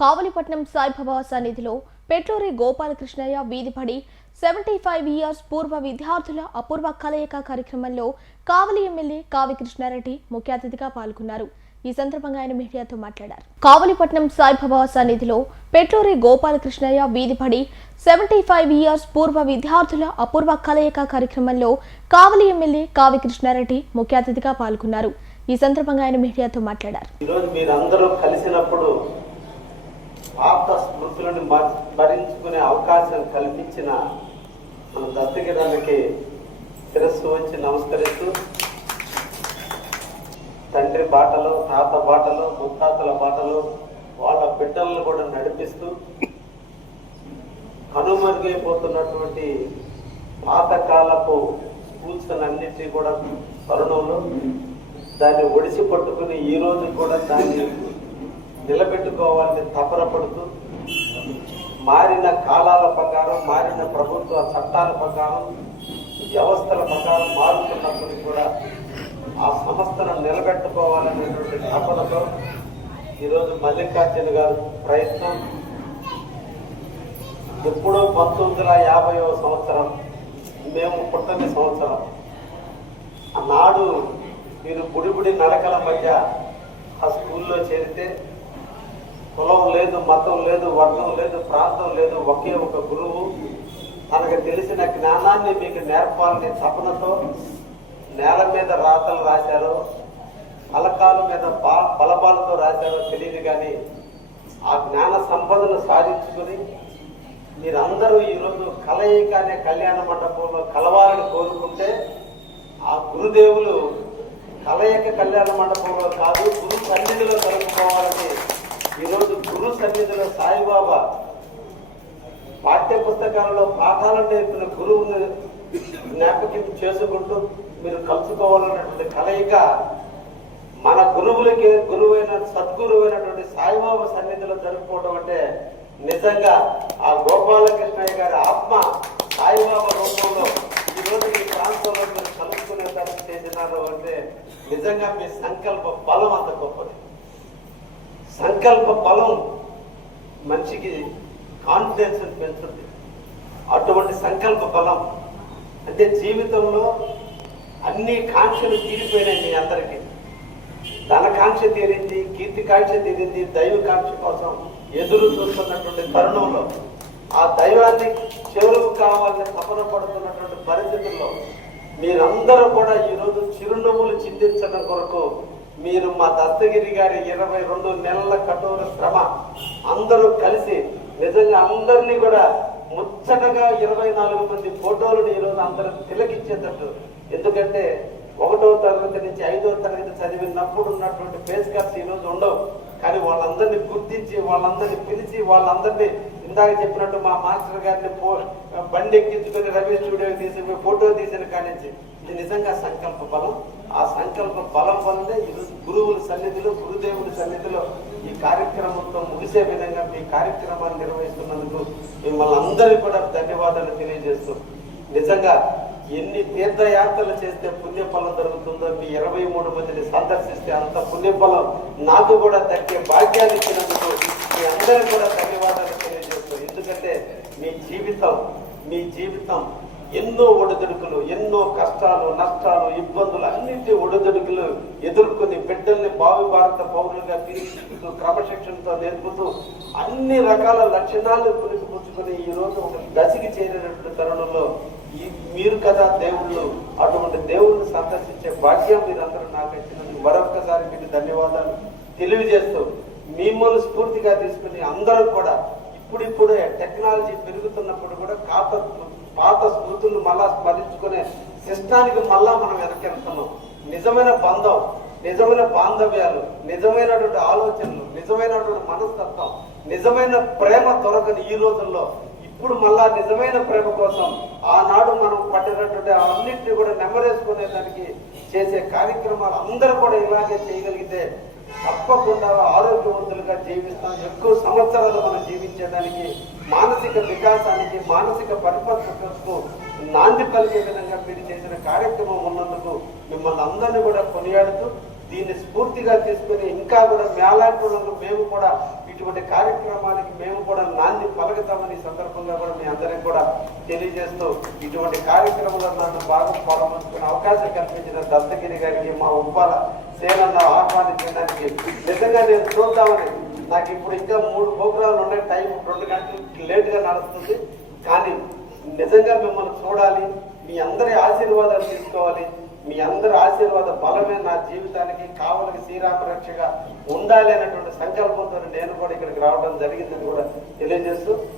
కావలిపట్నం సాయిబాబా సన్నిధిలో పెట్లూరి గోపాలకృష్ణయ్య వీధిపడి seventy five years పూర్వ విద్యార్థుల అపూర్వ కలయిక కార్యక్రమంలో కావలి ఎమ్మెల్యే కావి కృష్ణారెడ్డి ముఖ్య అతిథిగా పాల్గొన్నారు. ఈ సందర్భంగా ఆయన మీడియాతో మాట్లాడారు. కావలిపట్నం సాయిబాబా సన్నిధిలో పెట్లూరి గోపాలకృష్ణయ్య వీధిపడి సెవెంటీ ఫైవ్ ఇయర్స్ పూర్వ విద్యార్థుల అపూర్వ కలయిక కార్యక్రమంలో కావలి ఎమ్మెల్యే కావి కృష్ణారెడ్డి ముఖ్య అతిథిగా పాల్గొన్నారు. ఈ సందర్భంగా ఆయన మీడియాతో మాట్లాడారు. ఈరోజు మీరందరూ కలిసినప్పుడు స్మృతులను భరించుకునే అవకాశం కల్పించిన మన దత్తగిరానికి శిరస్సు వచ్చి నమస్కరిస్తూ తండ్రి బాటలో తాత బాటలో ముత్తాతల బాటలో వాళ్ళ బిడ్డలను కూడా నడిపిస్తూ కనుమరుగైపోతున్నటువంటి పాతకాలపు స్కూల్స్ అన్నింటినీ కూడా తరుణంలో దాన్ని ఒడిసి పట్టుకుని ఈ రోజు కూడా దాన్ని నిలబెట్టుకోవాలని తపనపడుతూ మారిన కాలాల ప్రకారం మారిన ప్రభుత్వ చట్టాల ప్రకారం వ్యవస్థల ప్రకారం మారుతున్నప్పుడు కూడా ఆ సంస్థను నిలబెట్టుకోవాలనేటువంటి తపనతో ఈరోజు మల్లికార్జున గారు ప్రయత్నం. ఎప్పుడో పంతొమ్మిది వందల యాభైవ సంవత్సరం మేము పుట్టని సంవత్సరం. ఆనాడు మీరు బుడిబుడి నడకల మధ్య ఆ స్కూల్లో చేరితే కులం లేదు మతం లేదు వర్గం లేదు ప్రాంతం లేదు ఒకే ఒక గురువు. తనకు తెలిసిన జ్ఞానాన్ని మీకు నేర్పాలనే తపనతో నేల మీద రాతలు రాశారు ఫలకాల మీద బలబాలతో రాశారో తెలియదు కానీ ఆ జ్ఞాన సంపదను సాధించుకుని మీరందరూ ఈరోజు కలయిక అనే కళ్యాణ మండపంలో కలవాలని కోరుకుంటే ఆ గురుదేవులు కలయిక కళ్యాణ మండపంలో కాదు గురు సన్నిధిలో కలుపుకోవాలని ఈరోజు గురు సన్నిధిలో సాయిబాబా పాఠ్య పుస్తకాలలో పాఠాలు నేర్పిన గురువుని జ్ఞాపకం చేసుకుంటూ మీరు కలుసుకోవాలన్నటువంటి కలయిక మన గురువులకి గురువైన సద్గురువైనటువంటి సాయిబాబా సన్నిధిలో జరుపుకోవడం అంటే నిజంగా ఆ గోపాలకృష్ణయ్య గారి ఆత్మ సాయిబాబా రూపంలో ఈరోజు ఈ ప్రాంతంలో మీరు కలుసుకునేటట్టు చేసినారు అంటే నిజంగా మీ సంకల్ప బలం అంత గొప్పది. సంకల్ప బలం మనిషికి కాన్ఫిడెన్స్ పెంచుతుంది అటువంటి సంకల్ప బలం అంటే జీవితంలో అన్ని కాంక్షలు తీరిపోయినాయి మీ అందరికీ. ధనకాంక్ష తీరింది కీర్తి కాంక్ష తీరింది దైవ కాంక్ష కోసం ఎదురు చూస్తున్నటువంటి తరుణంలో ఆ దైవాన్ని చెరువు కావాలని తపన పడుతున్నటువంటి పరిస్థితుల్లో మీరందరూ కూడా ఈరోజు చిరునవ్వులు చిందించడం కొరకు మీరు మా దత్తగిరి గారి ఇరవై రెండు నెలల కఠోర శ్రమ అందరూ కలిసి నిజంగా అందరినీ కూడా ముచ్చటగా ఇరవై నాలుగు మంది ఫోటోలను ఈరోజు అందరూ తిలకించేటట్టు ఎందుకంటే ఒకటో తరగతి నుంచి ఐదో తరగతి చదివినప్పుడు ఉన్నటువంటి ఫేస్ కార్డ్స్ ఈరోజు ఉండవు. కానీ వాళ్ళందరినీ గుర్తించి వాళ్ళందరినీ పిలిచి వాళ్ళందరినీ ఇందాక చెప్పినట్టు మా మాస్టర్ గారిని పో బండి ఎక్కించుకొని రవి స్టూడియోకి తీసి ఫోటో తీసిన కానించి ఇది నిజంగా సంకల్ప బలం. ఆ సంకల్ప బలం వల్లనే ఈరోజు గురువుల సన్నిధిలో గురుదేవుడి సన్నిధిలో ఈ కార్యక్రమంతో ముగిసే విధంగా మీ కార్యక్రమాన్ని నిర్వహిస్తున్నందుకు మిమ్మల్ని అందరికీ కూడా ధన్యవాదాలు తెలియజేస్తూ నిజంగా ఎన్ని తీర్థయాత్రలు చేస్తే పుణ్యఫలం దొరుకుతుందో మీ ఇరవై మూడు మందిని సందర్శిస్తే అంత పుణ్యఫలం నాకు కూడా దక్కే భాగ్యాన్ని ఇచ్చినందుకు మీ అందరికీ కూడా ధన్యవాదాలు తెలియజేస్తూ ఎందుకంటే మీ జీవితం మీ జీవితం ఎన్నో ఒడిదుడుకులు ఎన్నో కష్టాలు నష్టాలు ఇబ్బందులు అన్నింటి ఒడిదుడుకులు ఎదుర్కొని బిడ్డల్ని భావి భారత పౌరులుగా తీర్చిదిద్దుతూ క్రమశిక్షణతో నేర్పుతూ అన్ని రకాల లక్షణాలు పులికిపుచ్చుకొని ఈ రోజు ఒక దశకి చేరినటువంటి తరుణంలో ఈ మీరు కదా దేవుళ్ళు అటువంటి దేవుళ్ళని సందర్శించే భాగ్యం మీరందరూ నాకు ఇచ్చినందుకు మరొకసారి మీకు ధన్యవాదాలు తెలియజేస్తూ మిమ్మల్ని స్ఫూర్తిగా తీసుకుని అందరూ కూడా ఇప్పుడిప్పుడే టెక్నాలజీ పెరుగుతున్నప్పుడు కూడా కాత పాత స్మృతులు మళ్ళా స్మరించుకునే సిస్టానికి మళ్ళా మనం వెనకెళ్తున్నాం. నిజమైన బంధం నిజమైన బాంధవ్యాలు నిజమైనటువంటి ఆలోచనలు నిజమైనటువంటి మనస్తత్వం నిజమైన ప్రేమ దొరకని ఈ రోజుల్లో ఇప్పుడు మళ్ళా నిజమైన ప్రేమ కోసం ఆనాడు మనం పట్టినటువంటి అన్నింటినీ కూడా నెమరేసుకునే దానికి చేసే కార్యక్రమాలు అందరూ కూడా ఇలాగే చేయగలిగితే తప్పకుండా ఆరోగ్యవంతులుగా జీవిస్తాం. ఎక్కువ సంవత్సరాలు మనం జీవించడానికి మానసిక వికాసానికి మానసిక పరిపక్వతకు నాంది పలికే విధంగా మీరు చేసిన కార్యక్రమం ఉన్నందుకు మిమ్మల్ని అందరినీ కూడా కొనియాడుతూ దీన్ని స్ఫూర్తిగా తీసుకుని ఇంకా కూడా మేలాంటి మేము కూడా ఇటువంటి కార్యక్రమానికి మేము కూడా నాంది ఈ సందర్భంగా కూడా మీ అందరికి కూడా తెలియజేస్తూ ఇటువంటి కార్యక్రమంలో నన్ను బాగా పాల్గొనుకునే అవకాశం కల్పించిన దత్తగిరి గారికి మా ఉప్పాల సేనన్న ఆహ్వానించడానికి నిజంగా నేను చూద్దామని నాకు ఇప్పుడు ఇంకా మూడు ప్రోగ్రాంలు ఉన్నాయి టైం రెండు గంటలు లేట్గా నడుస్తుంది. కానీ నిజంగా మిమ్మల్ని చూడాలి మీ అందరి ఆశీర్వాదాలు తీసుకోవాలి. మీ అందరి ఆశీర్వాద బలమే నా జీవితానికి కావలకి శ్రీరామ రక్షగా ఉండాలి అనేటువంటి సంకల్పంతో నేను కూడా ఇక్కడికి రావడం జరిగిందని కూడా తెలియజేస్తూ